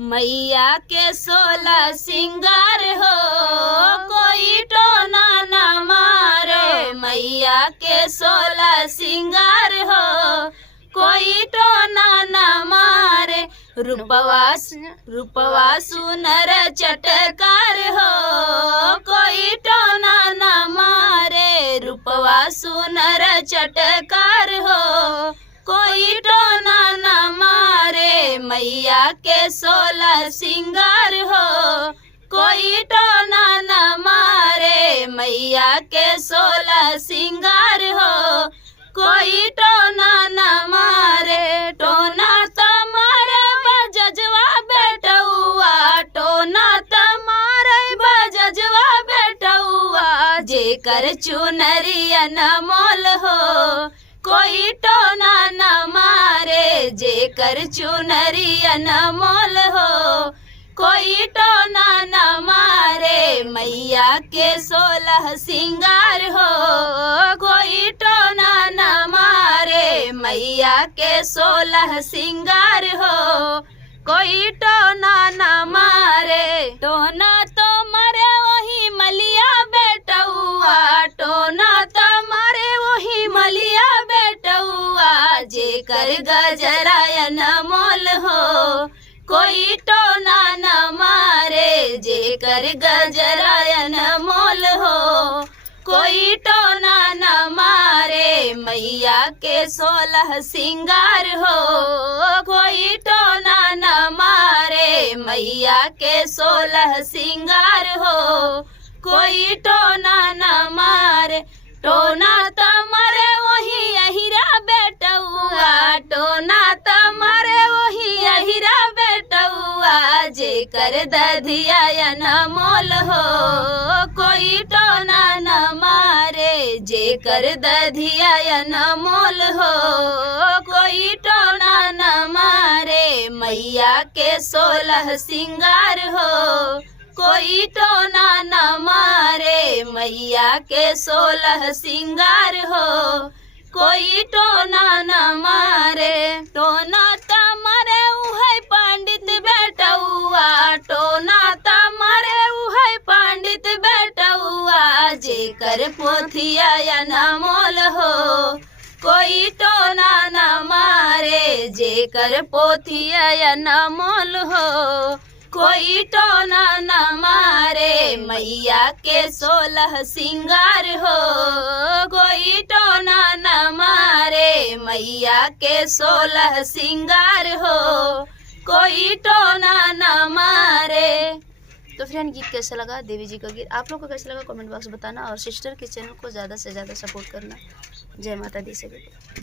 मैया के 16 सिंगार हो, कोई टोना न मारे। मैया के 16 सिंगार हो, कोई टोना न मारे। रूपवा सुनर चटकार हो, कोई टोना न मारे। रूपवा सुनर चटकार हो, कोई टोना न मारे। मैया के 16 सिंगार हो, कोई टोना न मारे। मैया के 16 सिंगार हो, कोई टोना न मारे। टोना त मारे बजजवा बेटौआ, टोना त मारे बजजवा बेटौआ। जेकर चुनरिया न मोल हो, कोई टोना न मारे। जेकर चुनरिया न मोल हो, कोई टोना न मारे। मैया के 16 सिंगार हो, कोई टोना न मारे। मैया के 16 सिंगार हो, कोई टोना न मारे। टोना तो मारे वही मलिया बेटौआ, टोना तो मारे वही मलिया बेटौआ। जेकर गजराया न मोल हो, कोई टोना न मारे। जेकर गजराया न मोल हो, कोई टोना न मारे। मैया के 16 सिंगार हो, कोई टोना न मारे। मैया के 16 सिंगार हो, कोई टोना न मारे। टोना त मारे वही अहिरा बेटौआ, टोना त मारे वही अहिरा बेटौआ। जेकर दधिया न मोल हो, कोई टोना न मारे। जेकर दधिया न मोल हो, कोई टोना न मारे। मैया के 16 सिंगार हो, कोई टोना न मारे। मैया के 16 सिंगार हो, कोई टोना न मारे। टोना त मारे उहै पंडित बेटौआ, टोना त मारे उहै पंडित बेटौआ। जेकर पोथिया न मोल हो, कोई टोना न मारे। जेकर पोथिया न मोल हो, कोई टोना न मारे। मैया के 16 सिंगार हो, कोई टोना न मारे। मैया के 16 सिंगार हो, कोई टोना न मारे। तो फ्रेंड, गीत कैसा लगा, देवी जी का गीत आप लोग को कैसा लगा कमेंट बॉक्स बताना, और सिस्टर के चैनल को ज़्यादा से ज़्यादा सपोर्ट करना। जय माता दी सभी को।